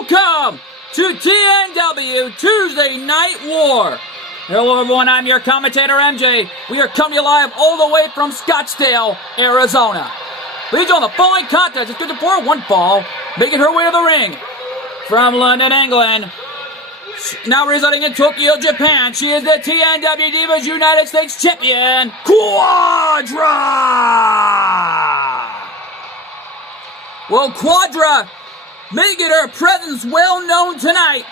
Welcome to TNW Tuesday Night War. Hello everyone, I'm your commentator MJ. We are coming to you live all the way from Scottsdale, Arizona. Leads on the following contest is good for one fall, making her way to the ring. From London, England, now residing in Tokyo, Japan, she is the TNW Divas United States Champion, Quadra! Well, Quadra making her presence well known tonight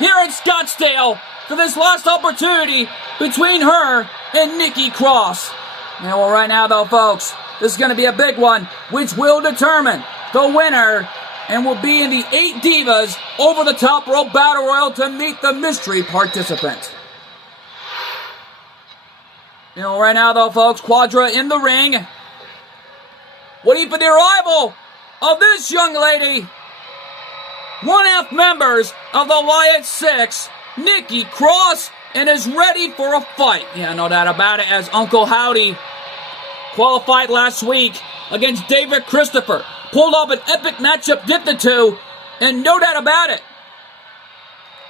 here in Scottsdale for this last opportunity between her and Nikki Cross. Now, well, right now, though, folks, this is going to be a big one, which will determine the winner and will be in the 8 Divas Over the Top Rope Battle Royal to meet the mystery participant. You know, right now, though, folks, Quadra in the ring, waiting for the arrival of this young lady, one-half members of the Wyatt Six, Nikki Cross, and is ready for a fight. Yeah, no doubt about it, as Uncle Howdy qualified last week against David Christopher. Pulled off an epic matchup, did the two, and no doubt about it,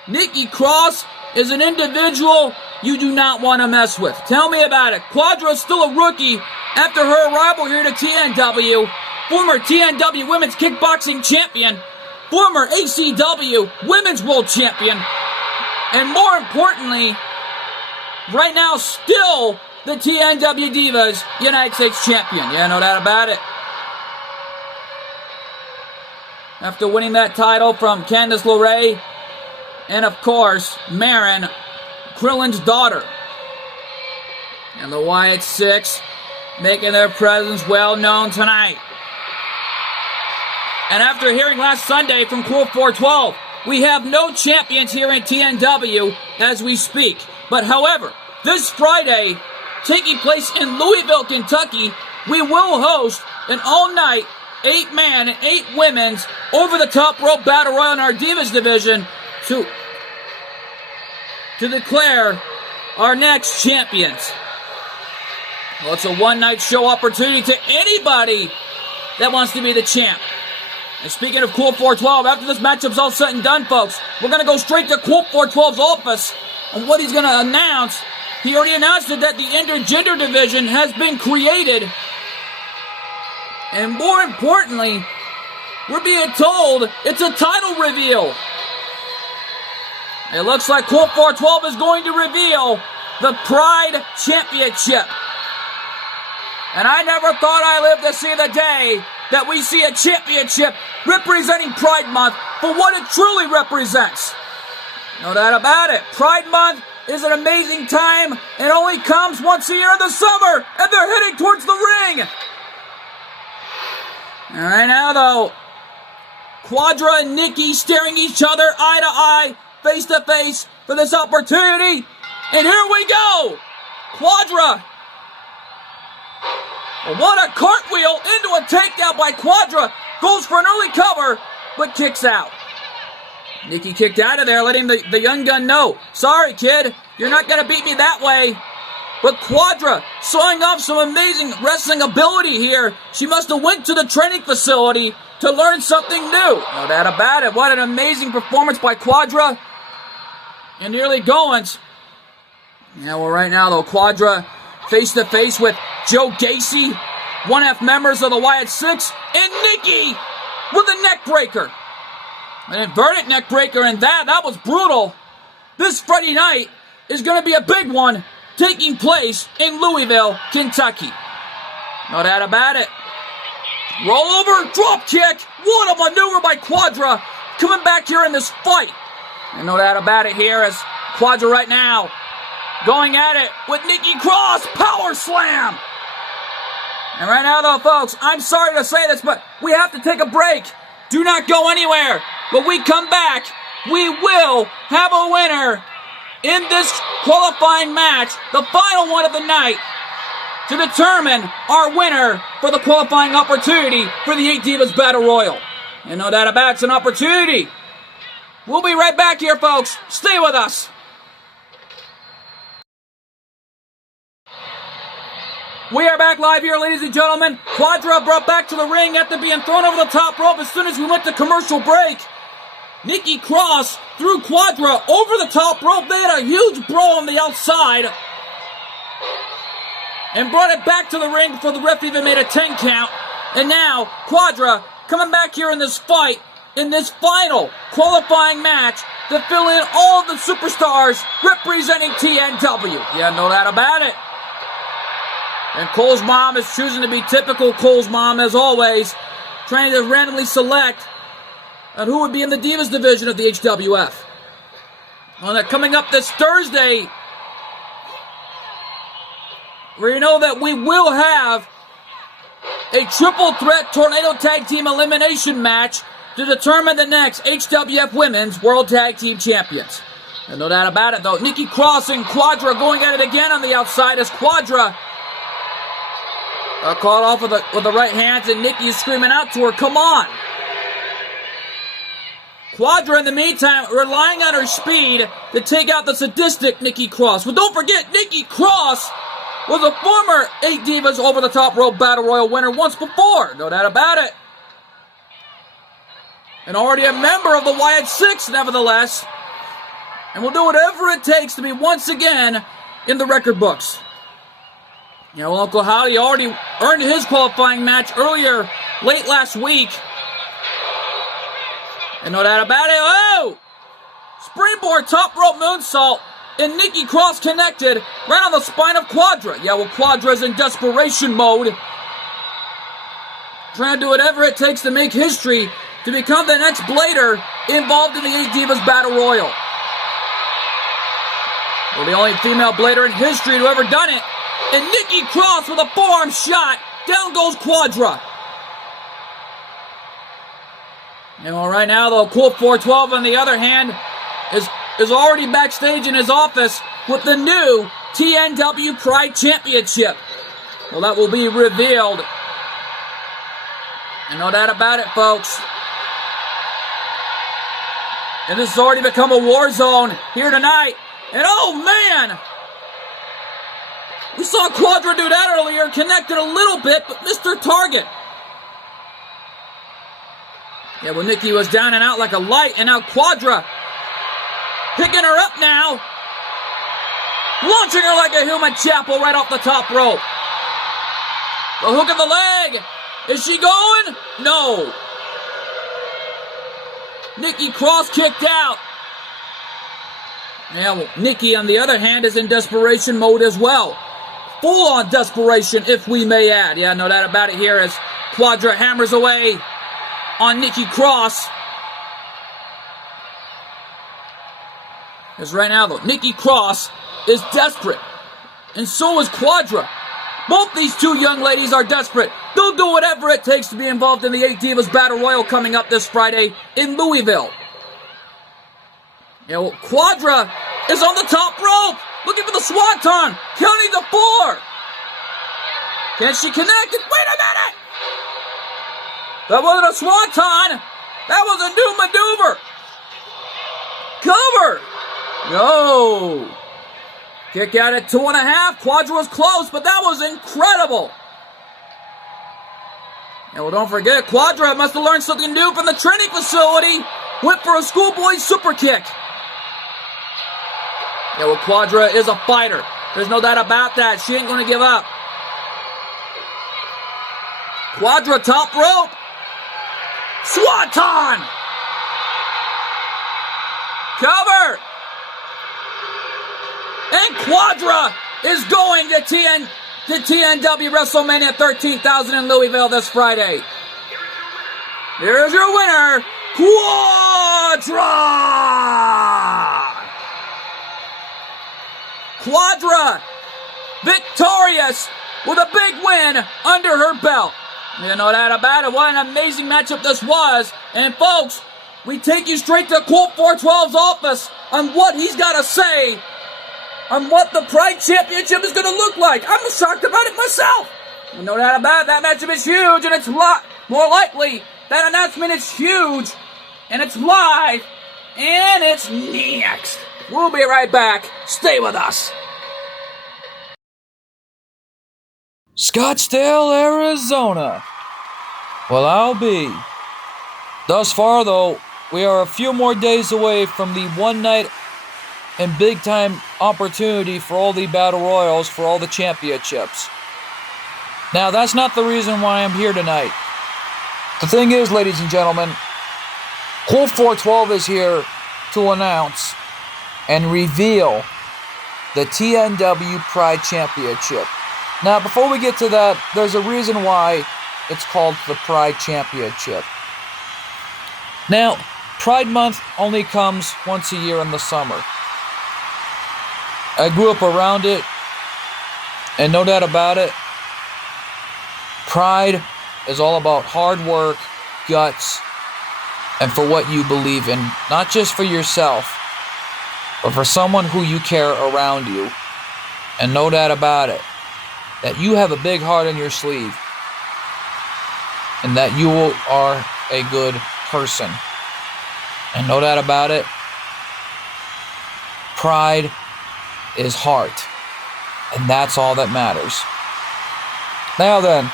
Nikki Cross is an individual you do not want to mess with. Tell me about it. Quadra is still a rookie after her arrival here to TNW. Former TNW Women's Kickboxing Champion, former ACW Women's World Champion, and more importantly, right now still the TNW Divas United States Champion. Yeah, no doubt about it. After winning that title from Candice LeRae, and of course, Marin, Krillin's daughter. And the Wyatt Six making their presence well known tonight. And after hearing last Sunday from Cool 412, we have no champions here in TNW as we speak. But however, this Friday, taking place in Louisville, Kentucky, we will host an all-night 8-man and 8 women's over-the-top rope battle royal in our Divas division to declare our next champions. Well, it's a one-night show opportunity to anybody that wants to be the champ. And speaking of Cool 412, after this matchup's all said and done, folks, we're going to go straight to Cool 412's office. And what he's going to announce, he already announced it, that the intergender division has been created. And more importantly, we're being told it's a title reveal. It looks like Cool 412 is going to reveal the Pride Championship. And I never thought I lived to see the day that we see a championship representing Pride Month for what it truly represents. No doubt about it. Pride Month is an amazing time and only comes once a year in the summer, and they're heading towards the ring. And right now, though, Quadra and Nikki staring each other eye to eye, face to face for this opportunity. And here we go. Quadra. What a cartwheel into a takedown by Quadra. Goes for an early cover, but kicks out. Nikki kicked out of there, letting the young gun know, sorry, kid, you're not going to beat me that way. But Quadra showing off some amazing wrestling ability here. She must have went to the training facility to learn something new. No doubt about it. What an amazing performance by Quadra and the early goings. Yeah, well, right now, though, Quadra face to face with Joe Gacy, one-half members of the Wyatt Six, and Nikki with a neck breaker. An inverted neck breaker, and that was brutal. This Friday night is going to be a big one, taking place in Louisville, Kentucky. No doubt about it. Roll over, drop kick. What a maneuver by Quadra coming back here in this fight. And no doubt about it here as Quadra right now going at it with Nikki Cross. Power slam. And right now, though, folks, I'm sorry to say this, but we have to take a break. Do not go anywhere. When we come back, we will have a winner in this qualifying match, the final one of the night, to determine our winner for the qualifying opportunity for the 8 Divas Battle Royal. And no doubt about it's an opportunity. We'll be right back here, folks. Stay with us. We are back live here, ladies and gentlemen. Quadra brought back to the ring after being thrown over the top rope as soon as we went to commercial break. Nikki Cross threw Quadra over the top rope. They had a huge brawl on the outside. And brought it back to the ring before the ref even made a 10 count. And now, Quadra coming back here in this fight, in this final qualifying match, to fill in all of the superstars representing TNW. Yeah, no doubt about it. And Cole's mom is choosing to be typical Cole's mom as always, trying to randomly select who would be in the Divas division of the HWF. Well, that coming up this Thursday, we know that we will have a triple threat tornado tag team elimination match to determine the next HWF Women's World Tag Team Champions. And no doubt about it, though, Nikki Cross and Quadra going at it again on the outside as Quadra caught off with the right hands, and Nikki is screaming out to her, "Come on!" Quadra, in the meantime, relying on her speed to take out the sadistic Nikki Cross. Well, don't forget, Nikki Cross was a former 8 Divas Over the Top Rope Battle Royal winner once before. No doubt about it. And already a member of the Wyatt Six, nevertheless. And will do whatever it takes to be once again in the record books. You know, Uncle Howdy already earned his qualifying match earlier, late last week. And no doubt about it. Oh! Springboard top rope moonsault. And Nikki Cross connected right on the spine of Quadra. Yeah, well, Quadra's in desperation mode. Trying to do whatever it takes to make history to become the next Blader involved in the 8 Divas Battle Royal. Well, the only female Blader in history to ever done it. And Nikki Cross with a forearm shot. Down goes Quadra. And well, right now, though, Colt 412, on the other hand, is already backstage in his office with the new TNW Pride Championship. Well, that will be revealed. And no doubt about it, folks. And this has already become a war zone here tonight. And oh, man! We saw Quadra do that earlier, connected a little bit, but missed her target. Yeah, well, Nikki was down and out like a light, and now Quadra picking her up now. Launching her like a human chapel right off the top rope. The hook of the leg. Is she going? No. Nikki Cross kicked out. Now, Nikki, on the other hand, is in desperation mode as well. Full-on desperation, if we may add. Yeah, no doubt about it here as Quadra hammers away on Nikki Cross. As right now, though, Nikki Cross is desperate. And so is Quadra. Both these two young ladies are desperate. They'll do whatever it takes to be involved in the 8 Divas Battle Royal coming up this Friday in Louisville. You know, Quadra is on the top rope, looking for the swanton, counting to 4. Can she connect it? Wait a minute! That wasn't a swanton. That was a new maneuver. Cover. No. Kick out at 2.5. Quadra was close, but that was incredible. And well, don't forget, Quadra must have learned something new from the training facility. Went for a schoolboy super kick. Yeah, well, Quadra is a fighter. There's no doubt about that. She ain't going to give up. Quadra top rope. Swanton. Cover. And Quadra is going to TNW WrestleMania 13,000 in Louisville this Friday. Here's your winner, Quadra! Quadra, victorious with a big win under her belt. You know that about it. What an amazing matchup this was. And folks, we take you straight to Colt 412's office on what he's got to say on what the Pride Championship is going to look like. I'm shocked about it myself. No doubt about it, that matchup is huge, and it's a lot more likely that announcement is huge, and it's live, and it's next. We'll be right back. Stay with us. Scottsdale, Arizona. Well, I'll be. Thus far, though, we are a few more days away from the one-night and big-time opportunity for all the Battle Royals for all the championships. Now, that's not the reason why I'm here tonight. The thing is, ladies and gentlemen, Colt 412 is here to announce and reveal the TNW Pride Championship. Now, before we get to that, there's a reason why it's called the Pride Championship. Now, Pride Month only comes once a year in the summer. I grew up around it, and no doubt about it, Pride is all about hard work, guts, and for what you believe in. Not just for yourself, but for someone who you care around you. And no doubt about it, that you have a big heart on your sleeve, and that you are a good person. And no doubt about it, pride is heart, and that's all that matters. Now then,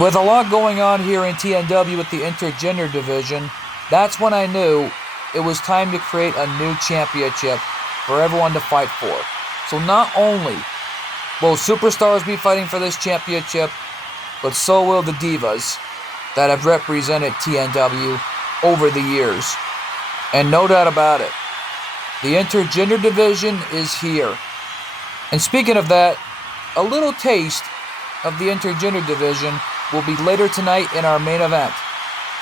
with a lot going on here in TNW with the intergender division, that's when I knew it was time to create a new championship for everyone to fight for. So not only will superstars be fighting for this championship, but so will the divas that have represented TNW over the years. And no doubt about it, the intergender division is here. And speaking of that, a little taste of the intergender division will be later tonight in our main event.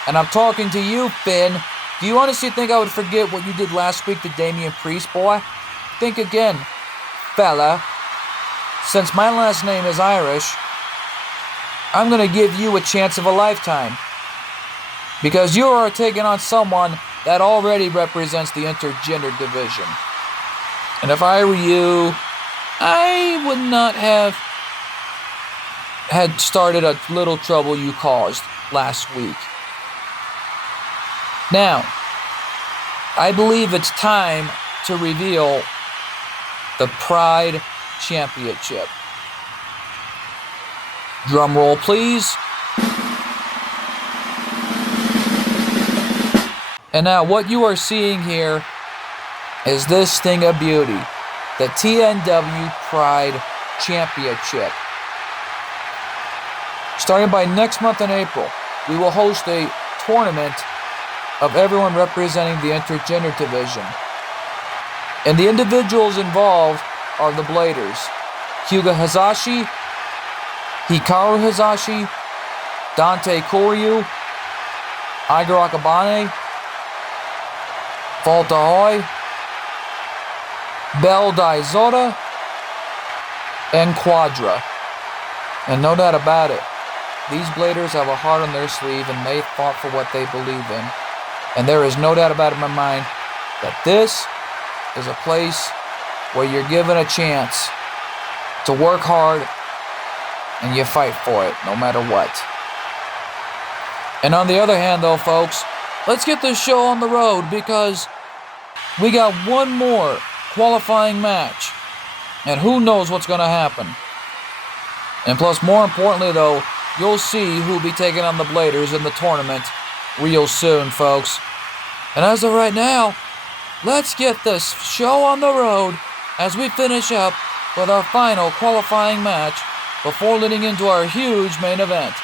And I'm talking to you, Finn. Do you honestly think I would forget what you did last week to Damian Priest, boy? Think again, fella. Since my last name is Irish, I'm going to give you a chance of a lifetime. Because you are taking on someone that already represents the intergender division. And if I were you, I would not have had started a little trouble you caused last week. Now, I believe it's time to reveal the Pride Championship. Drum roll, please. And now what you are seeing here is this thing of beauty, the TNW Pride Championship. Starting by next month in April, we will host a tournament of everyone representing the intergender division. And the individuals involved are the Bladers: Hyuga Hazashi, Hikaru Hazashi, Dante Koryu, Iger Akabane, Volta Hoy, Bel Daizota, and Quadra. And no doubt about it, these Bladers have a heart on their sleeve, and they fought for what they believe in. And there is no doubt about it in my mind that this is a place where you're given a chance to work hard and you fight for it no matter what. And on the other hand though, folks, let's get this show on the road, because we got one more qualifying match, and who knows what's going to happen. And plus, more importantly though, you'll see who'll be taking on the Bladers in the tournament real soon, folks. And as of right now, let's get this show on the road as we finish up with our final qualifying match before leading into our huge main event.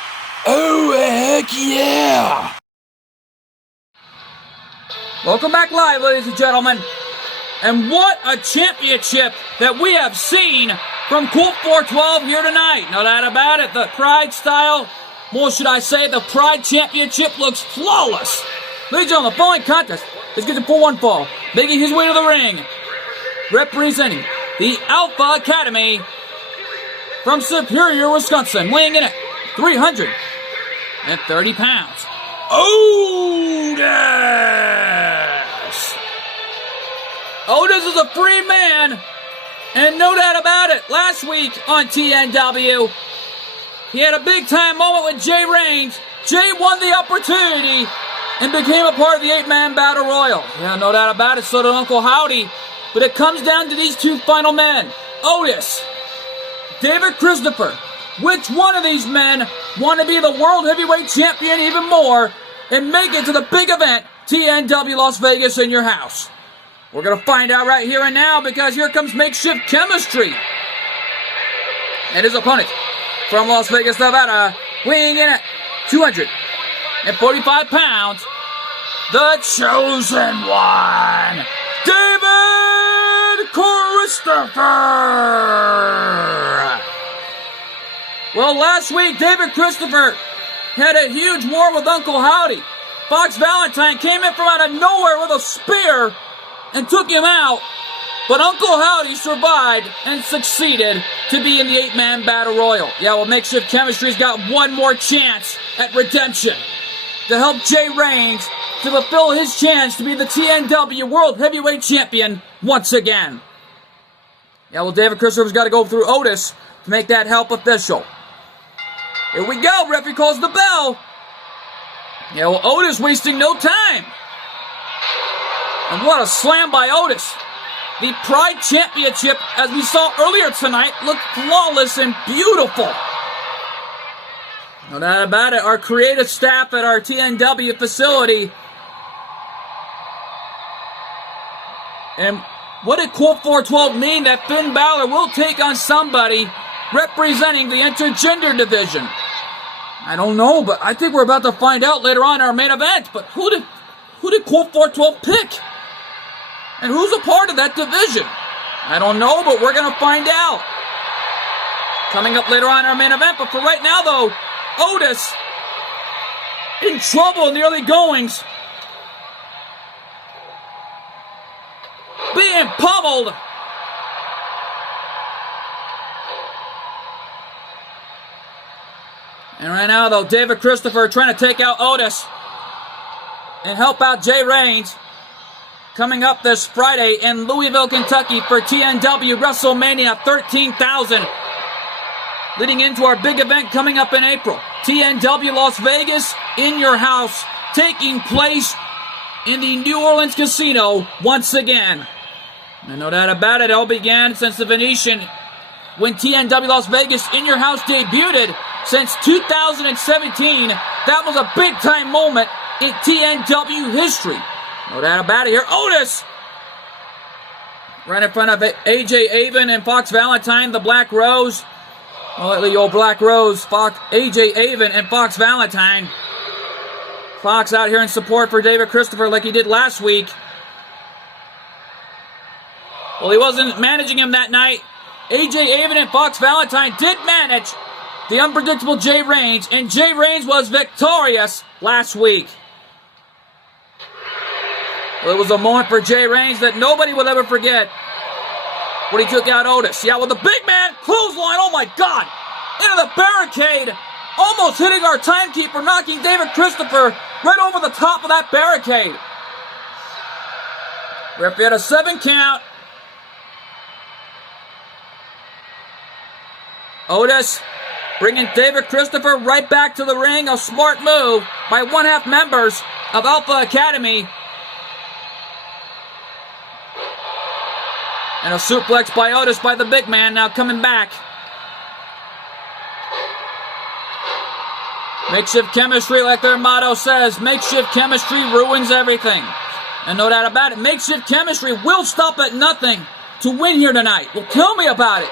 Oh, heck yeah! Welcome back live, ladies and gentlemen. And what a championship that we have seen from Colt 412 here tonight. No doubt about it, the Pride style, more should I say, the Pride Championship looks flawless. Ladies and gentlemen, the following contest is getting for one fall, making his way to the ring, representing the Alpha Academy from Superior, Wisconsin, weighing in at 330 pounds. Otis! Otis is a free man, and no doubt about it, last week on TNW, he had a big-time moment with Jay Reigns. Jay won the opportunity and became a part of the 8-man Battle Royal. Yeah, no doubt about it, so did Uncle Howdy. But it comes down to these two final men, Otis, David Christopher. Which one of these men want to be the World Heavyweight Champion even more and make it to the big event, TNW Las Vegas in your house? We're going to find out right here and now, because here comes Makeshift Chemistry and his opponent from Las Vegas, Nevada, weighing in at 245 pounds, the Chosen One, David Christopher. Well, last week, David Christopher had a huge war with Uncle Howdy. Fox Valentine came in from out of nowhere with a spear and took him out. But Uncle Howdy survived and succeeded to be in the 8-man Battle Royal. Yeah, well, Makeshift Chemistry's got one more chance at redemption to help Jay Reigns to fulfill his chance to be the TNW World Heavyweight Champion once again. Yeah, well, David Christopher's got to go through Otis to make that help official. Here we go. Referee calls the bell. Yeah, well, Otis wasting no time. And what a slam by Otis. The Pride Championship, as we saw earlier tonight, looked flawless and beautiful. No doubt about it. Our creative staff at our TNW facility. And what did Colt 412 mean that Finn Balor will take on somebody representing the intergender division? I don't know, but I think we're about to find out later on in our main event. But who did Colt 412 pick? And who's a part of that division? I don't know, but we're going to find out. Coming up later on in our main event. But for right now, though, Otis in trouble in the early goings. Being pummeled. And right now, though, David Christopher trying to take out Otis and help out Jay Reigns. Coming up this Friday in Louisville, Kentucky for TNW WrestleMania 13,000. Leading into our big event coming up in April. TNW Las Vegas in your house, taking place in the New Orleans Casino once again. And no doubt about it, all began since the Venetian, when TNW Las Vegas in your house debuted since 2017. That was a big time moment in TNW history. No doubt about it here. Otis! Right in front of AJ Avon and Fox Valentine, the Black Rose. Well, the old Black Rose, AJ Avon and Fox Valentine. Fox out here in support for David Christopher like he did last week. Well, he wasn't managing him that night. AJ Avon and Fox Valentine did manage the unpredictable Jay Reigns, and Jay Reigns was victorious last week. Well, it was a moment for Jay Reigns that nobody will ever forget when he took out Otis. Yeah, with the big man clothesline, oh my God, into the barricade, almost hitting our timekeeper, knocking David Christopher right over the top of that barricade. Referee had a 7 count. Otis bringing David Christopher right back to the ring. A smart move by one-half members of Alpha Academy. And a suplex by Otis by the big man, now coming back. Makeshift Chemistry, like their motto says, Makeshift Chemistry ruins everything. And no doubt about it, Makeshift Chemistry will stop at nothing to win here tonight. Well, tell me about it.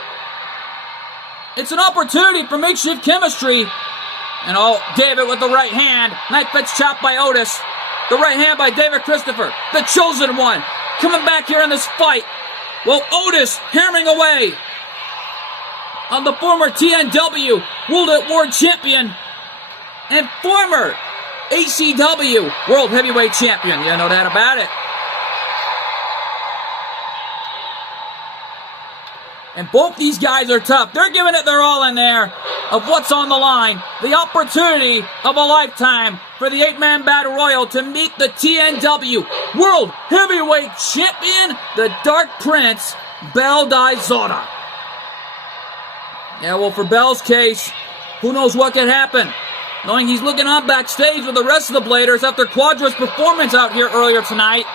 It's an opportunity for Makeshift Chemistry. And David with the right hand. Knife edge chop by Otis. The right hand by David Christopher, the Chosen One, coming back here in this fight. Well, Otis hammering away on the former TNW World at War Champion and former ACW World Heavyweight Champion. Yeah, no doubt about it. And both these guys are tough. They're giving it their all in there of what's on the line. The opportunity of a lifetime for the 8-man Battle Royal to meet the TNW World Heavyweight Champion, the Dark Prince, Bell Dizota. Yeah, well, for Bell's case, who knows what could happen. Knowing he's looking on backstage with the rest of the Bladers after Quadra's performance out here earlier tonight.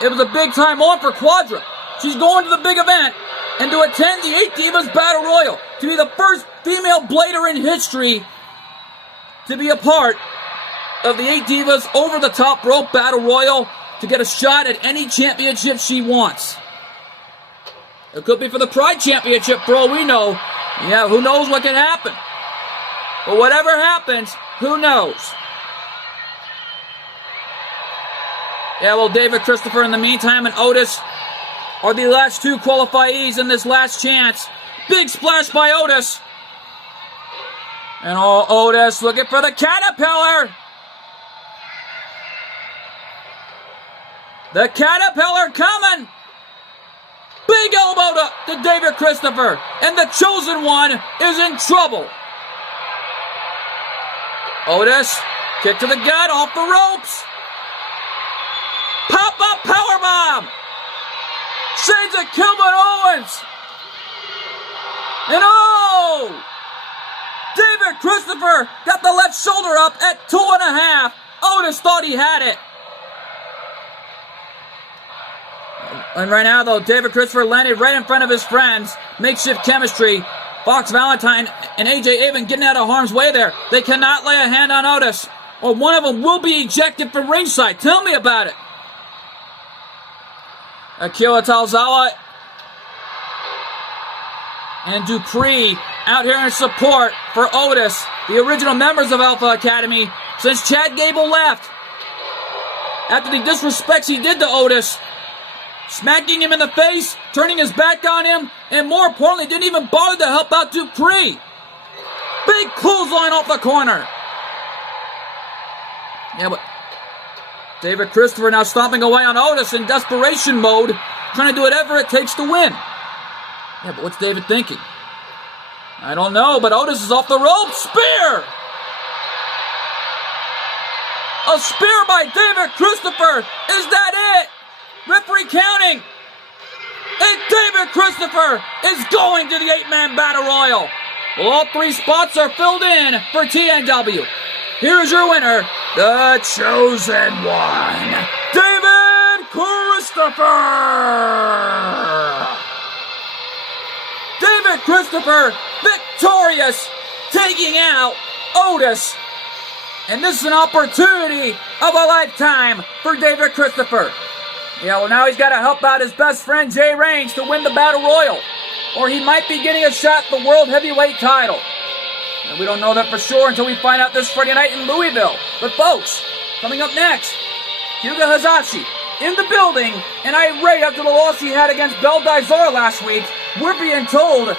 It was a big-time moment for Quadra. She's going to the big event and to attend the 8 Divas Battle Royal, to be the first female Blader in history to be a part of the 8 Divas over the top rope battle royal to get a shot at any championship she wants. It could be for the Pride Championship for all we know. Yeah, who knows what can happen. But whatever happens, who knows? Yeah, well, David Christopher in the meantime and Otis are the last 2 qualifyees in this last chance. Big splash by Otis. And Otis looking for the Caterpillar. The Caterpillar coming. Big elbow to David Christopher. And the Chosen One is in trouble. Otis, kick to the gut, off the ropes. Pop-up powerbomb. Sends it Kevin Owens. And David Christopher got the left shoulder up at 2.5. Otis thought he had it. And right now, though, David Christopher landed right in front of his friends. Makeshift chemistry. Fox Valentine and AJ Avon getting out of harm's way there. They cannot lay a hand on Otis, or one of them will be ejected from ringside. Tell me about it. Akira Tozawa and Dupree out here in support for Otis, the original members of Alpha Academy, since Chad Gable left. After the disrespects he did to Otis, smacking him in the face, turning his back on him, and more importantly, didn't even bother to help out Dupree. Big clothesline off the corner. Yeah, but David Christopher now stomping away on Otis in desperation mode, trying to do whatever it takes to win. Yeah, but what's David thinking? I don't know, but Otis is off the rope. Spear! A spear by David Christopher. Is that it? Referee counting. And David Christopher is going to the 8-man battle royal. Well, all 3 spots are filled in for TNW. Here's your winner, the Chosen One, David Christopher. David Christopher victorious, taking out Otis. And this is an opportunity of a lifetime for David Christopher. Yeah, well, now he's got to help out his best friend Jay Reigns to win the Battle Royal, or he might be getting a shot at the World Heavyweight title. And we don't know that for sure until we find out this Friday night in Louisville. But folks, coming up next, Hyuga Hazashi in the building, and irate after the loss he had against Bel Dizor last week. We're being told,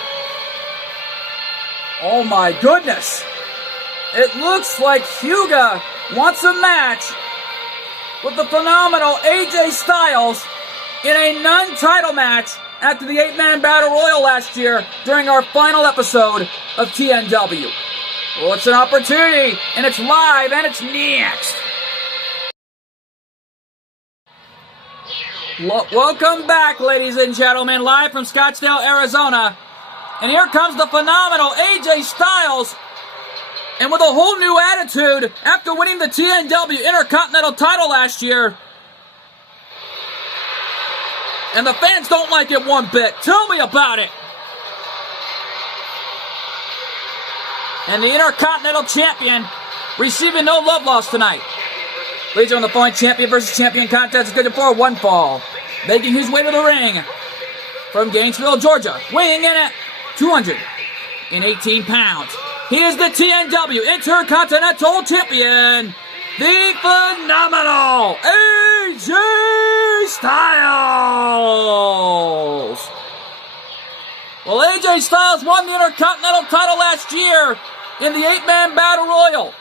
oh my goodness, it looks like Hyuga wants a match with the phenomenal AJ Styles in a non-title match after the 8-man Battle Royal last year during our final episode of TNW. Well, it's an opportunity, and it's live, and it's next. Welcome back, ladies and gentlemen, live from Scottsdale, Arizona. And here comes the phenomenal AJ Styles, and with a whole new attitude after winning the TNW Intercontinental title last year. And the fans don't like it one bit. Tell me about it. And the Intercontinental Champion receiving no love loss tonight. Ladies on the phone, champion versus champion contest is good for one fall. Making his way to the ring from Gainesville, Georgia, weighing in at 218 pounds. He is the TNW Intercontinental Champion, the phenomenal AJ Styles. Well, AJ Styles won the Intercontinental title last year in the 8-man Battle Royal.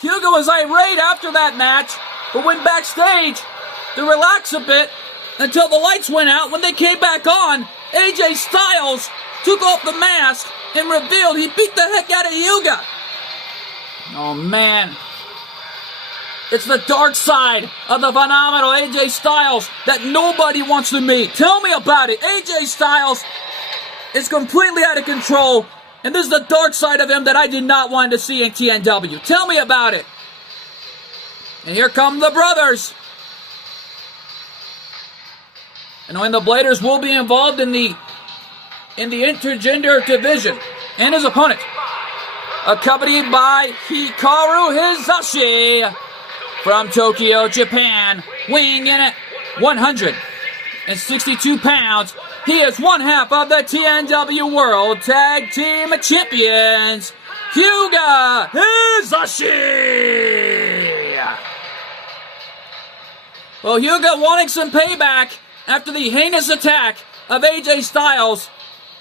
Hyuga was irate after that match, but went backstage to relax a bit until the lights went out. When they came back on, AJ Styles took off the mask and revealed he beat the heck out of Hyuga. Oh man. It's the dark side of the phenomenal AJ Styles that nobody wants to meet. Tell me about it. AJ Styles is completely out of control, and this is the dark side of him that I did not want to see in TNW. Tell me about it. And here come the brothers. And when the Bladers will be involved in the intergender division, and his opponent, accompanied by Hikaru Hisashi from Tokyo, Japan, weighing in at 162 pounds. He is one half of the TNW World Tag Team Champions, Hyuga Hisashi. Well, Hyuga wanting some payback after the heinous attack of AJ Styles,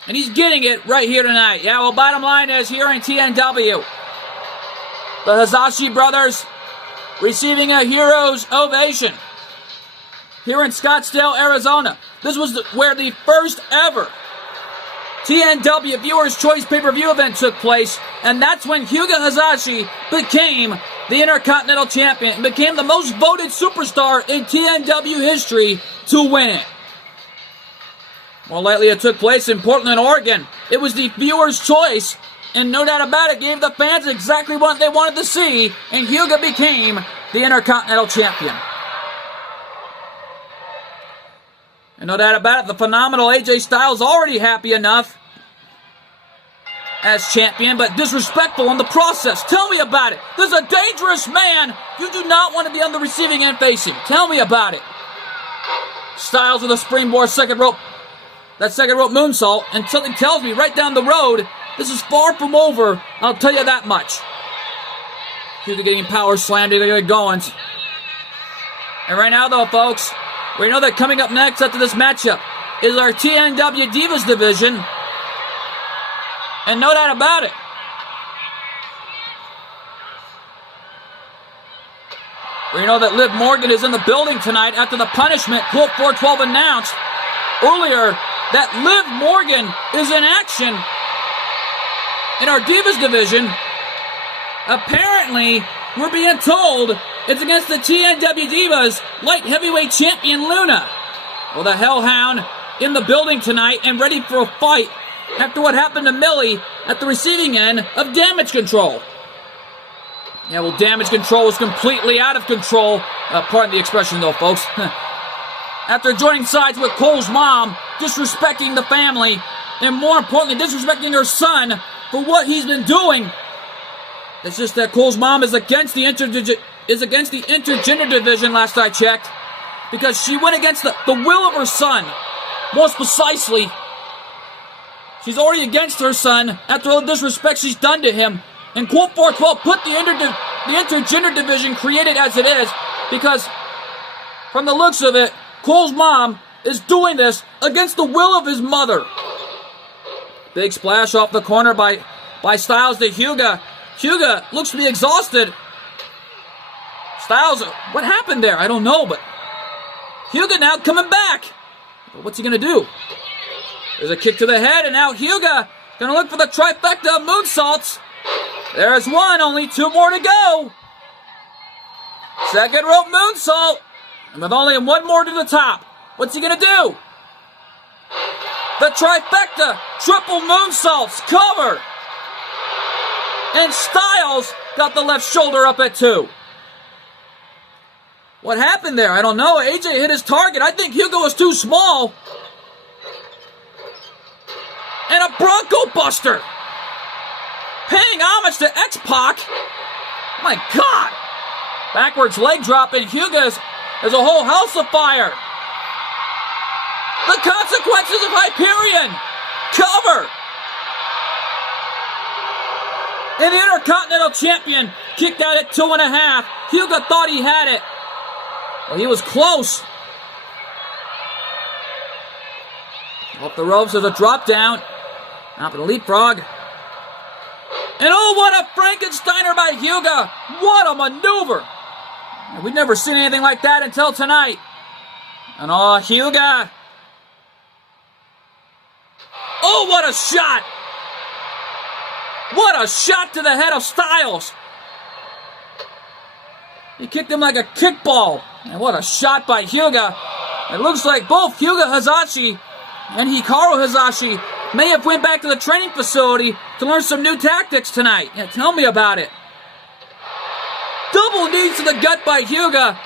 and he's getting it right here tonight. Yeah, well, bottom line is here in TNW, the Hisashi brothers receiving a hero's ovation here in Scottsdale, Arizona. This was where the first ever TNW Viewers' Choice pay-per-view event took place, and that's when Hyuga Hisashi became the Intercontinental Champion and became the most voted superstar in TNW history to win it. More lately, it took place in Portland, Oregon. It was the Viewers' Choice, and no doubt about it, gave the fans exactly what they wanted to see, and Hyuga became the Intercontinental Champion. And no doubt about it, the phenomenal AJ Styles already happy enough as champion, but disrespectful in the process. Tell me about it. This is a dangerous man. You do not want to be on the receiving end facing. Tell me about it. Styles with a springboard second rope. That second rope moonsault, and something tells me right down the road, this is far from over. I'll tell you that much. Hyuga getting power slammed to get going. And right now, though, folks, we know that coming up next after this matchup is our TNW Divas division. And no doubt about it, we know that Liv Morgan is in the building tonight after the punishment Colt 412 announced earlier that Liv Morgan is in action in our Divas division. Apparently, we're being told it's against the TNW Divas light heavyweight champion Luna. Well, the Hellhound in the building tonight and ready for a fight after what happened to Millie at the receiving end of Damage Control. Yeah, well, Damage Control was completely out of control. Pardon the expression, though, folks. After joining sides with Cole's mom, disrespecting the family, and more importantly, disrespecting her son for what he's been doing. It's just that Cole's mom is against the intergender division, last I checked, because she went against the will of her son. Most precisely, she's already against her son after all the disrespect she's done to him. And Colt 412 put the intergender division created as it is because, from the looks of it, Cole's mom is doing this against the will of his mother. Big splash off the corner by Styles to Hyuga. Hyuga looks to be exhausted. Styles, what happened there? I don't know, but Hyuga now coming back. But what's he going to do? There's a kick to the head, and now Hyuga going to look for the trifecta of moonsaults. There's one, only two more to go. Second rope moonsault, and with only one more to the top. What's he going to do? The trifecta, triple moonsaults, cover. And Styles got the left shoulder up at 2. What happened there? I don't know. AJ hit his target. I think Hyuga was too small. And a Bronco Buster. Paying homage to X-Pac. My God. Backwards leg drop, and Hyuga's is a whole house of fire. The consequences of Hyperion. Cover. And the Intercontinental Champion kicked out at 2.5. Hyuga thought he had it. Well, he was close. Off the ropes, there's a drop down. Up in a leapfrog. And oh, what a Frankensteiner by Hyuga. What a maneuver. We've never seen anything like that until tonight. And oh, Hyuga. Oh, what a shot. What a shot to the head of Styles. He kicked him like a kickball. And what a shot by Hyuga. It looks like both Hyuga Hisashi and Hikaru Hisashi may have went back to the training facility to learn some new tactics tonight. Yeah, tell me about it. Double knees to the gut by Hyuga.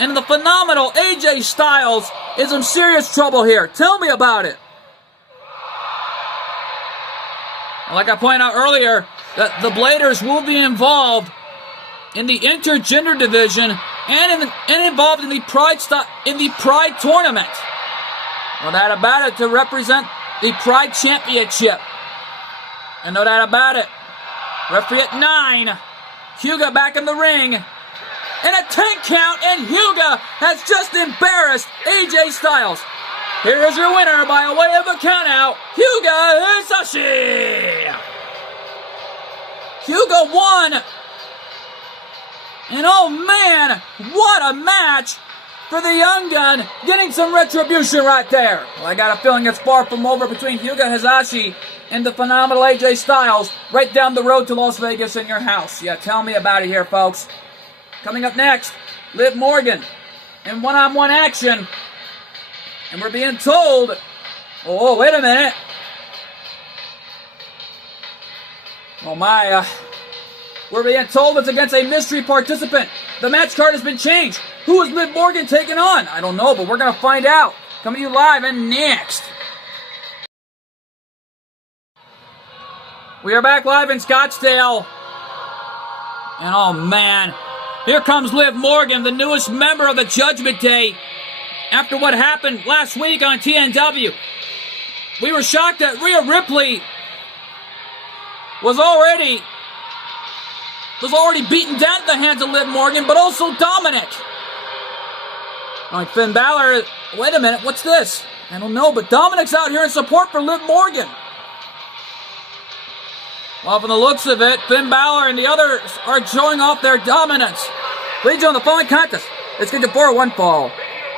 And the phenomenal AJ Styles is in serious trouble here. Tell me about it. Like I pointed out earlier, that the Bladers will be involved in the intergender division and involved in the Pride tournament. No doubt about it, to represent the Pride Championship. And no doubt about it, referee at 9, Hyuga back in the ring. And a 10 count, and Hyuga has just embarrassed AJ Styles. Here is your winner by way of a countout, Hyuga Hisashi. Hyuga won. And oh man, what a match for the Young Gun, getting some retribution right there. Well, I got a feeling it's far from over between Hyuga Hisashi and the phenomenal AJ Styles, right down the road to Las Vegas in your house. Yeah, tell me about it here, folks. Coming up next, Liv Morgan in one-on-one action. And we're being told, oh, wait a minute. Oh my, we're being told it's against a mystery participant. The match card has been changed. Who is Liv Morgan taking on? I don't know, but we're going to find out. Coming to you live and next. We are back live in Scottsdale. And oh man, here comes Liv Morgan, the newest member of the Judgment Day. After what happened last week on TNW, we were shocked that Rhea Ripley was already beaten down at the hands of Liv Morgan, but also Dominic. Like Finn Balor, wait a minute, what's this? I don't know, but Dominic's out here in support for Liv Morgan. Well, from the looks of it, Finn Balor and the others are showing off their dominance. Leads you on the following contest. It's scheduled for one fall.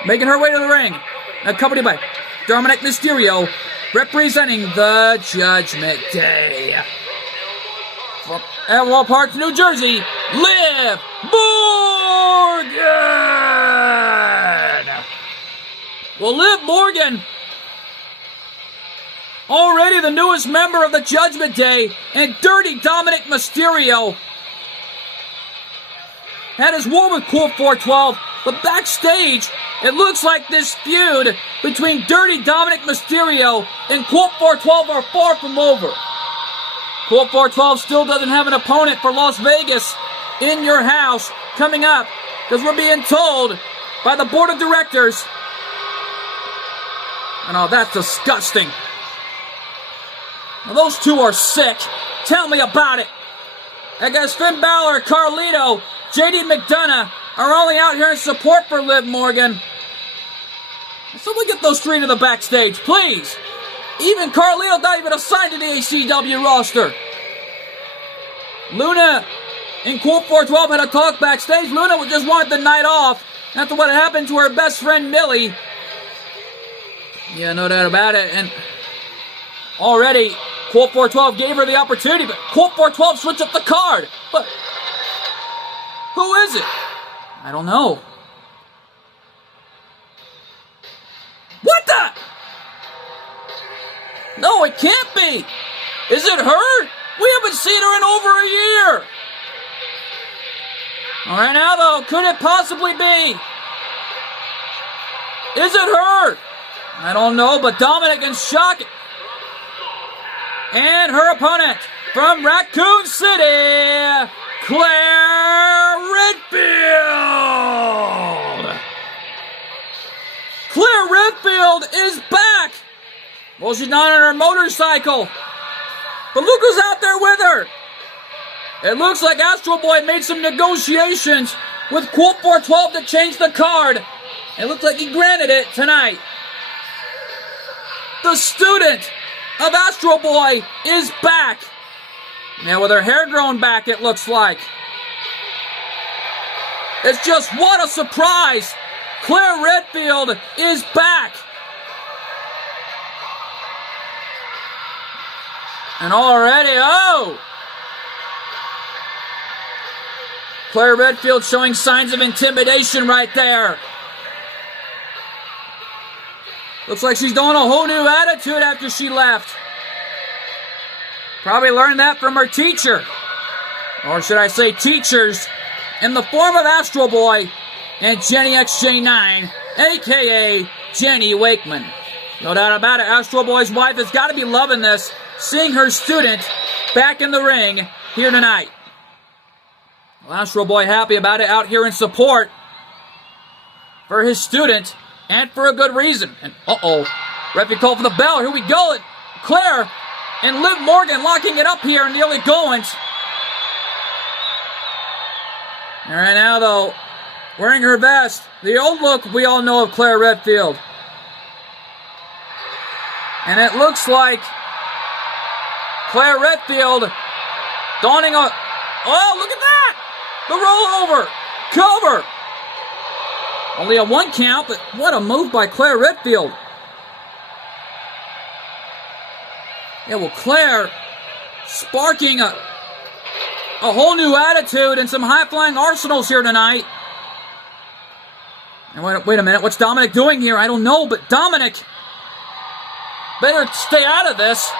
Making her way to the ring, accompanied by Dominic Mysterio, representing the Judgment Day. From Emerald Park, New Jersey, Liv Morgan! Well, Liv Morgan, already the newest member of the Judgment Day, and Dirty Dominic Mysterio had his war with Cool 412, but backstage, it looks like this feud between Dirty Dominic Mysterio and Cool 412 are far from over. Cool 412 still doesn't have an opponent for Las Vegas in your house coming up, because we're being told by the board of directors. And oh, that's disgusting. Now, those two are sick. Tell me about it. I guess Finn Balor, Carlito, JD McDonough are only out here in support for Liv Morgan. Someone get those three to the backstage, please. Even Carlito not even assigned to the ACW roster. Luna and Cool 412 had a talk backstage. Luna just wanted the night off after what happened to her best friend Millie. Yeah, no doubt about it. And already, Cool 412 gave her the opportunity, but Cool 412 switched up the card. But who is it? I don't know. What the? No, it can't be. Is it her? We haven't seen her in over a year. All right, now though, could it possibly be? Is it her? I don't know, but Dominic in shock. And her opponent from Raccoon City, Claire Redfield. Claire Redfield is back. Well, she's not on her motorcycle, but look who's out there with her. It looks like Astro Boy made some negotiations with Cool 412 to change the card. It looks like he granted it tonight. The student of Astro Boy is back. Now with her hair grown back, it looks like. It's just what a surprise. Claire Redfield is back. And already, oh! Claire Redfield showing signs of intimidation right there. Looks like she's doing a whole new attitude after she left. Probably learned that from her teacher. Or should I say teachers, in the form of Astro Boy and Jenny XJ9, a.k.a. Jenny Wakeman. No doubt about it, Astro Boy's wife has got to be loving this. seeing her student back in the ring here tonight. Well, Astro Boy happy about it, out here in support for his student, and for a good reason. And referee called for the bell. Here we go. Claire and Liv Morgan locking it up here in the early goings. And right now, though, wearing her vest, the old look we all know of Claire Redfield. And it looks like Claire Redfield donning a... Oh, look at that! The rollover! Cover! Only a 1 count, but what a move by Claire Redfield. Yeah, well, Claire sparking a whole new attitude and some high-flying arsenals here tonight. And wait a minute, what's Dominic doing here? I don't know, but Dominic better stay out of this.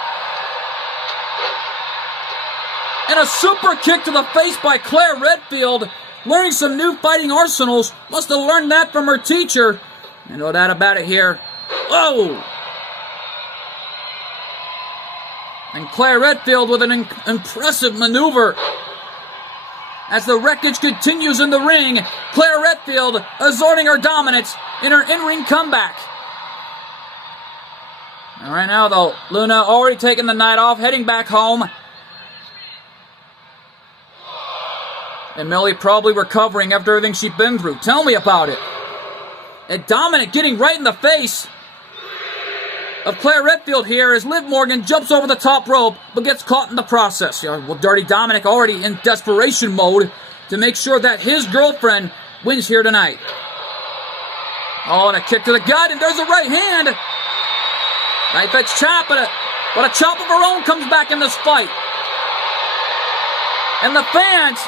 And a super kick to the face by Claire Redfield. Learning some new fighting arsenals. Must have learned that from her teacher. No doubt about it here. Oh! And Claire Redfield with an impressive maneuver. As the wreckage continues in the ring, Claire Redfield asserting her dominance in her in-ring comeback. And right now, though, Luna already taking the night off, heading back home. And Millie probably recovering after everything she's been through. Tell me about it. And Dominic getting right in the face of Claire Redfield here as Liv Morgan jumps over the top rope, but gets caught in the process. Well, Dirty Dominic already in desperation mode to make sure that his girlfriend wins here tonight. Oh, and a kick to the gut, and there's a right hand. Knife edge chop, but a chop of her own comes back in this fight. And the fans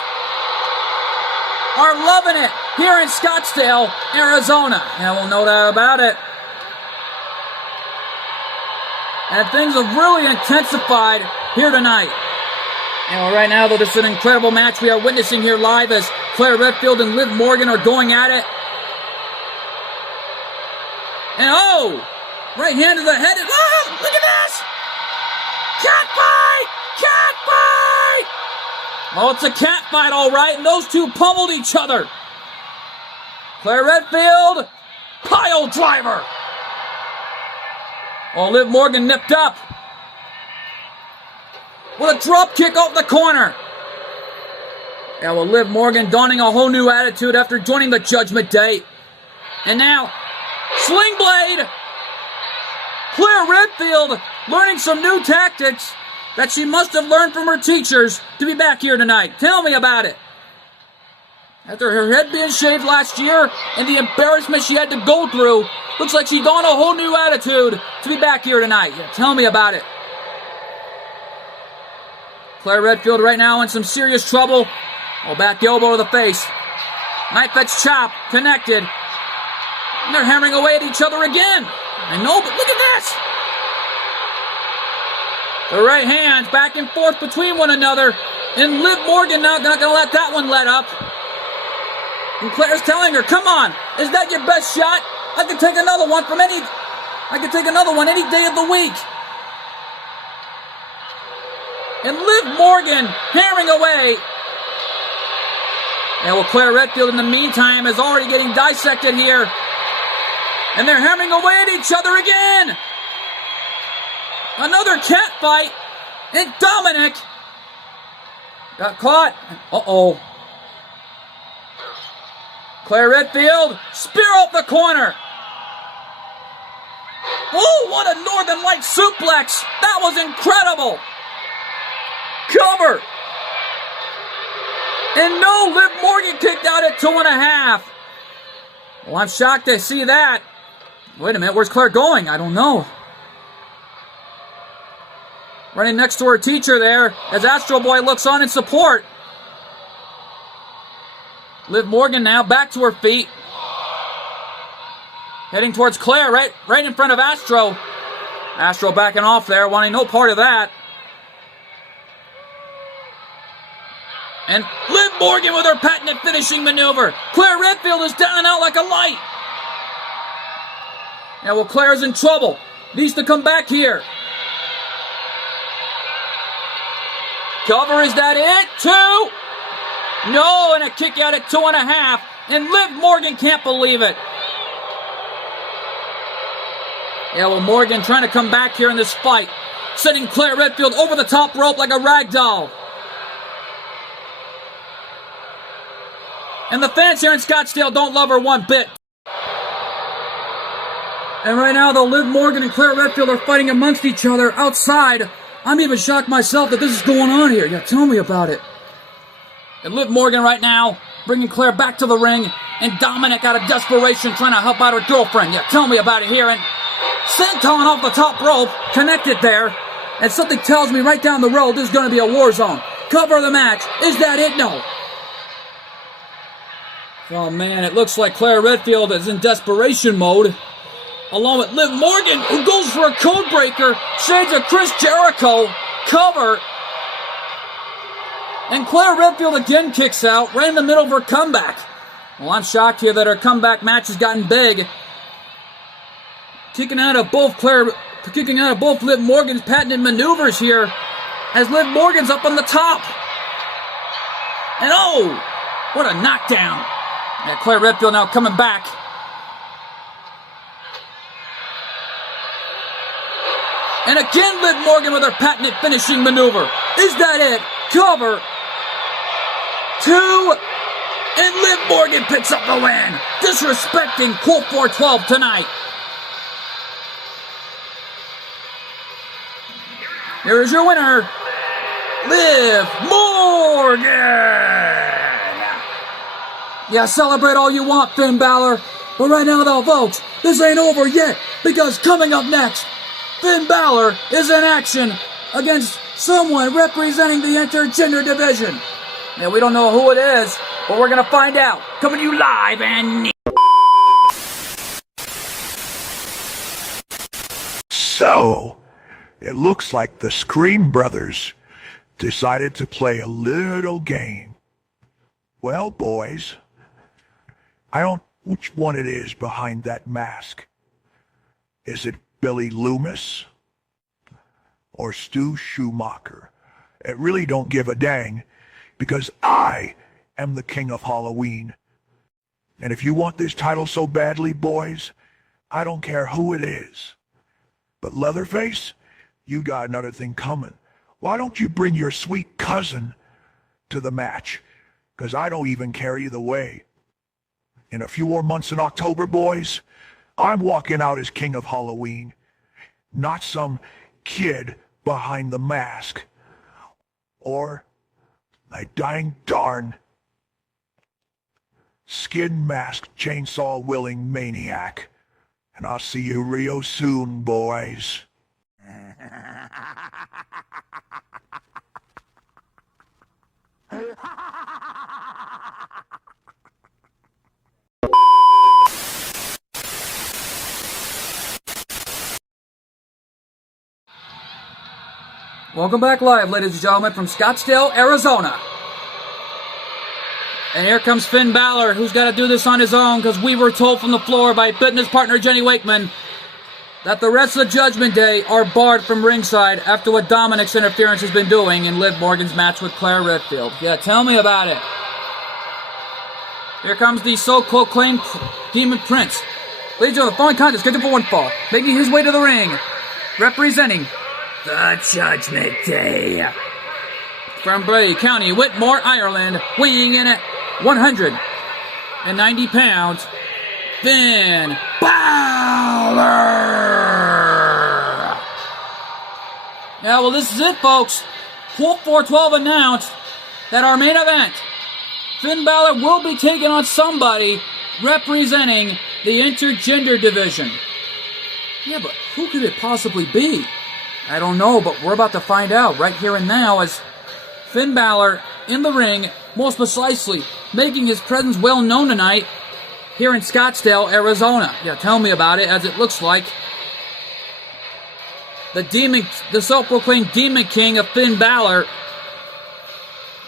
are loving it here in Scottsdale, Arizona. Yeah, we'll know that about it. And things have really intensified here tonight. And well, right now, though, this is an incredible match we are witnessing here live as Claire Redfield and Liv Morgan are going at it. And right hand to the head. Oh, look at this! Cat fight! Cat fight! Oh, it's a cat fight, all right, and those two pummeled each other. Claire Redfield, pile driver. Oh, Liv Morgan nipped up with a drop kick off the corner. Yeah, well, Liv Morgan donning a whole new attitude after joining the Judgment Day. And now, Sling Blade. Claire Redfield learning some new tactics that she must have learned from her teachers to be back here tonight. Tell me about it. After her head being shaved last year and the embarrassment she had to go through, looks like she donned a whole new attitude to be back here tonight. Yeah, tell me about it. Claire Redfield right now in some serious trouble. Oh, back elbow to the face. Knife edge chop, connected. And they're hammering away at each other again. I know, but look at this. The right hands back and forth between one another. And Liv Morgan not going to let that one let up. And Claire's telling her, come on, is that your best shot? I can take another one any day of the week. And Liv Morgan hammering away. And well, Claire Redfield in the meantime is already getting dissected here. And they're hammering away at each other again. Another cat fight. And Dominic got caught. Uh-oh. Claire Redfield, spear off the corner. Oh, what a Northern Light suplex. That was incredible. Cover. And no, Liv Morgan kicked out at 2.5. Well, I'm shocked to see that. Wait a minute, where's Claire going? I don't know. Running next to her teacher there as Astro Boy looks on in support. Liv Morgan now back to her feet. Heading towards Claire, right in front of Astro. Astro backing off there, wanting no part of that. And Liv Morgan with her patented finishing maneuver. Claire Redfield is down and out like a light. Yeah, well, Claire's in trouble. Needs to come back here. Cover, is that it? 2. No, and a kick out at 2.5. And Liv Morgan can't believe it. Yeah, well, Morgan trying to come back here in this fight. Sending Claire Redfield over the top rope like a rag doll. And the fans here in Scottsdale don't love her one bit. And right now, though, Liv Morgan and Claire Redfield are fighting amongst each other outside. I'm even shocked myself that this is going on here. Yeah, tell me about it. And Liv Morgan right now bringing Claire back to the ring. And Dominic, out of desperation, trying to help out her girlfriend. Yeah, tell me about it here. And Senton off the top rope, connected there. And something tells me right down the road this is going to be a war zone. Cover of the match. Is that it? No. Oh, man, it looks like Claire Redfield is in desperation mode. Along with Liv Morgan, who goes for a code breaker. Shades of Chris Jericho. Cover. And Claire Redfield again kicks out right in the middle of her comeback. Well, I'm shocked here that her comeback match has gotten big. Kicking out of both Liv Morgan's patented maneuvers here as Liv Morgan's up on the top. And oh, what a knockdown. Yeah, Claire Redfield now coming back. And again, Liv Morgan with her patented finishing maneuver. Is that it? Cover. 2. And Liv Morgan picks up the win. Disrespecting Colt 412 tonight. Here is your winner, Liv Morgan. Yeah, celebrate all you want, Finn Balor. But right now, though, folks, this ain't over yet. Because coming up next, Finn Balor is in action against someone representing the intergender division. Yeah, we don't know who it is, but we're going to find out. Coming to you live and... So, it looks like the Scream Brothers decided to play a little game. Well, boys, I don't know which one it is behind that mask. Is it Billy Loomis or Stu Schumacher? It really don't give a dang, because I am the king of Halloween. And if you want this title so badly, boys, I don't care who it is. But Leatherface, you got another thing coming. Why don't you bring your sweet cousin to the match? Because I don't even carry the way. In a few more months in October, boys, I'm walking out as king of Halloween. Not some kid behind the mask. Or a dying darn skin mask chainsaw willing maniac. And I'll see you real soon, boys. Welcome back live, ladies and gentlemen, from Scottsdale, Arizona. And here comes Finn Balor, who's got to do this on his own, because we were told from the floor by fitness partner Jenny Wakeman that the rest of the Judgment Day are barred from ringside after what Dominic's interference has been doing in Liv Morgan's match with Claire Redfield. Yeah, tell me about it. Here comes the so-proclaimed Demon Prince. Ladies and gentlemen, following contest scheduled for one fall, making his way to the ring, representing the Judgment Day. From Bray County, Whitmore, Ireland, weighing in at 190 pounds, Finn Balor. Yeah, well, this is it, folks. Colt 412 announced that our main event, Finn Balor will be taking on somebody representing the intergender division. Yeah, but who could it possibly be? I don't know, but we're about to find out right here and now as Finn Balor in the ring, most precisely making his presence well known tonight here in Scottsdale, Arizona. Yeah, tell me about it, as it looks like the self-proclaimed Demon King of Finn Balor,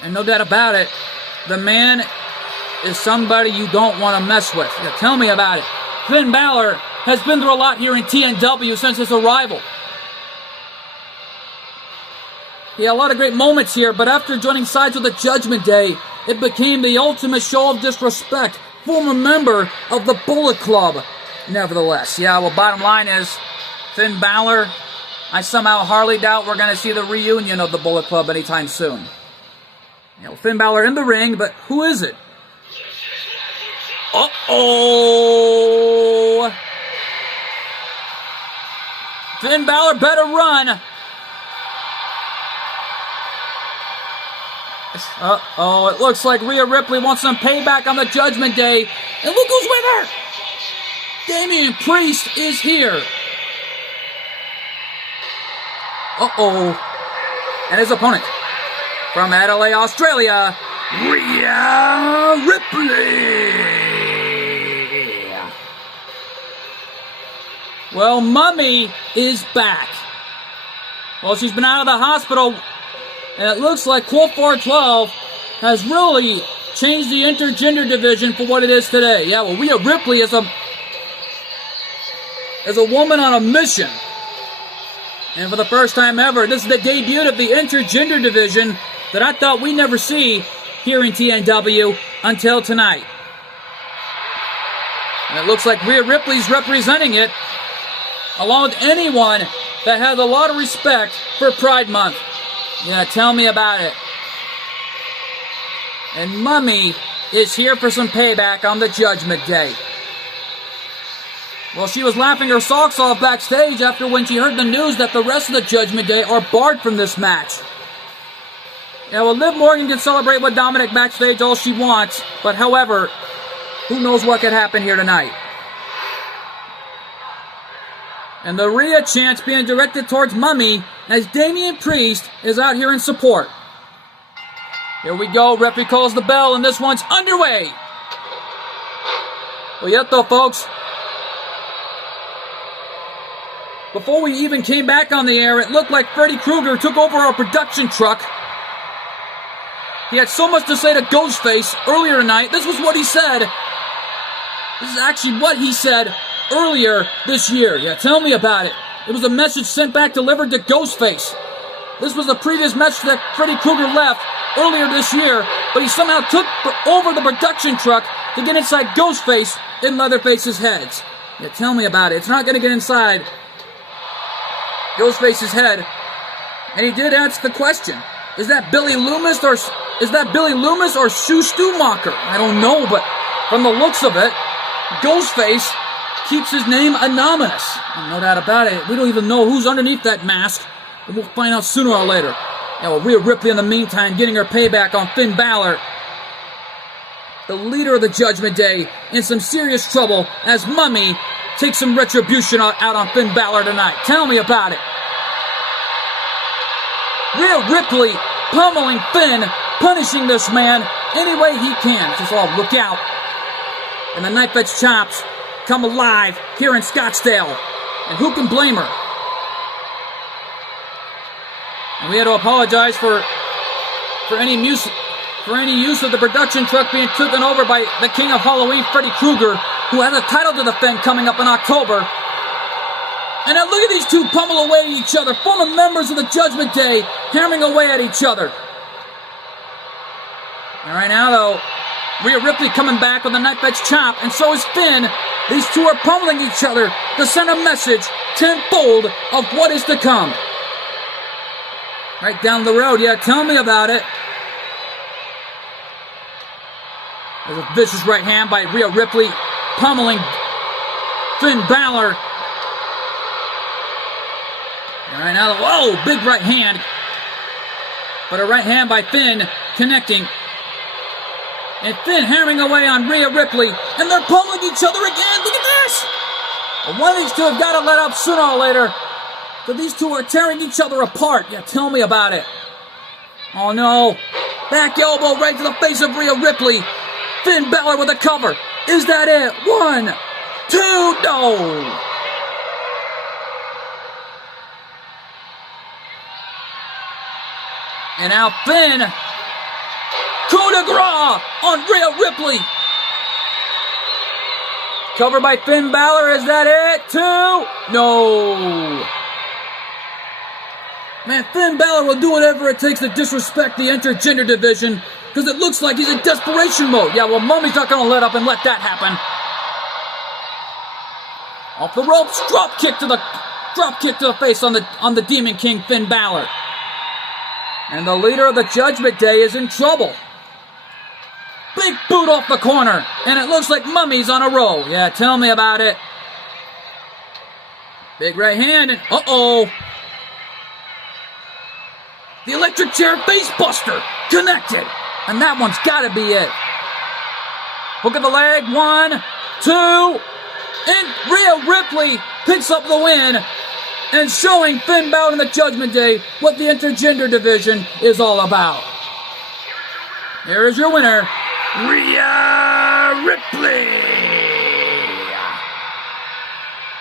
and no doubt about it, the man is somebody you don't want to mess with. Yeah, tell me about it. Finn Balor has been through a lot here in TNW since his arrival. He had a lot of great moments here, but after joining sides with the Judgment Day, it became the ultimate show of disrespect. Former member of the Bullet Club, nevertheless. Yeah, well, bottom line is, Finn Balor, I somehow hardly doubt we're going to see the reunion of the Bullet Club anytime soon. You know, Finn Balor in the ring, but who is it? Uh-oh! Finn Balor better run. Uh-oh, it looks like Rhea Ripley wants some payback on the Judgment Day. And look who's with her! Damian Priest is here. Uh-oh. And his opponent, from Adelaide, Australia, Rhea Ripley. Well, Mummy is back. Well, she's been out of the hospital, and it looks like Colt 412 has really changed the intergender division for what it is today. Yeah, well, Rhea Ripley is a woman on a mission. And for the first time ever, this is the debut of the intergender division that I thought we'd never see here in TNW until tonight. And it looks like Rhea Ripley's representing it, along with anyone that has a lot of respect for Pride Month. Yeah, tell me about it. And Mummy is here for some payback on the Judgment Day. Well, she was laughing her socks off backstage after when she heard the news that the rest of the Judgment Day are barred from this match. Yeah, well, Liv Morgan can celebrate with Dominic backstage all she wants, but however, who knows what could happen here tonight. And the Rhea chants being directed towards Mummy as Damian Priest is out here in support. Here we go, referee calls the bell, and this one's underway. Well, yet though, folks, before we even came back on the air, it looked like Freddy Krueger took over our production truck. He had so much to say to Ghostface earlier tonight. This was what he said. This is actually what he said earlier this year. Yeah, tell me about it. It was a message sent back delivered to Ghostface. This was the previous message that Freddy Krueger left earlier this year, but he somehow took over the production truck to get inside Ghostface in Leatherface's heads. Yeah, tell me about it. It's not going to get inside Ghostface's head. And he did ask the question, is that Billy Loomis or Sue Stumacher? I don't know, but from the looks of it, Ghostface keeps his name anonymous. No doubt about it. We don't even know who's underneath that mask. But we'll find out sooner or later. Yeah, well, Rhea Ripley in the meantime getting her payback on Finn Balor, the leader of the Judgment Day, in some serious trouble as Mummy takes some retribution out on Finn Balor tonight. Tell me about it. Rhea Ripley pummeling Finn, punishing this man any way he can. Just all look out. And the Knife Edge chops come alive here in Scottsdale. And who can blame her? And we had to apologize for any use of the production truck being taken over by the King of Halloween, Freddy Krueger, who has a title to defend coming up in October. And now look at these two pummel away at each other. Former members of the Judgment Day hammering away at each other. And right now, though, Rhea Ripley coming back with a Knife Edge chop, and so is Finn. These two are pummeling each other to send a message tenfold of what is to come. Right down the road, yeah, tell me about it. There's a vicious right hand by Rhea Ripley, pummeling Finn Balor. All right, now, whoa, big right hand. But a right hand by Finn connecting. And Finn hammering away on Rhea Ripley. And they're pummeling each other again. Look at this. Well, one of these two have got to let up sooner or later. So these two are tearing each other apart. Yeah, tell me about it. Oh, no. Back elbow right to the face of Rhea Ripley. Finn Balor with a cover. Is that it? 1, 2, no. And now Finn. Coup de grace on Rhea Ripley. Covered by Finn Balor. Is that it? 2? No. Man, Finn Balor will do whatever it takes to disrespect the intergender division because it looks like he's in desperation mode. Yeah, well, Mummy's not going to let up and let that happen. Off the ropes, drop kick to the face on the Demon King Finn Balor. And the leader of the Judgment Day is in trouble. Big boot off the corner, and it looks like Mummy's on a roll. Yeah, tell me about it. Big right hand, and uh-oh. The electric chair face buster connected, and that one's got to be it. Hook of the leg, 1, 2, and Rhea Ripley picks up the win, and showing Finn Balor and the Judgment Day what the intergender division is all about. Here is your winner, Rhea Ripley.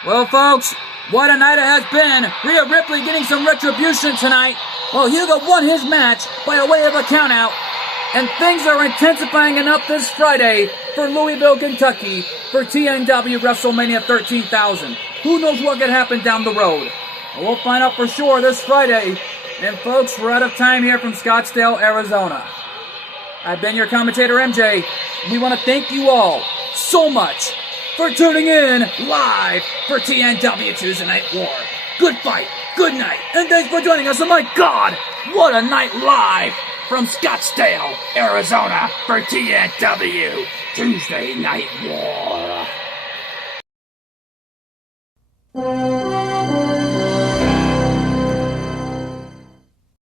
Well, folks, what a night it has been. Rhea Ripley getting some retribution tonight. Well, Hugo won his match by a way of a countout. And things are intensifying enough this Friday for Louisville, Kentucky for TNW WrestleMania 13,000. Who knows what could happen down the road? Well, we'll find out for sure this Friday. And folks, we're out of time here from Scottsdale, Arizona. I've been your commentator, MJ. We want to thank you all so much for tuning in live for TNW Tuesday Night War. Good fight, good night, and thanks for joining us. And my God, what a night live from Scottsdale, Arizona for TNW Tuesday Night War.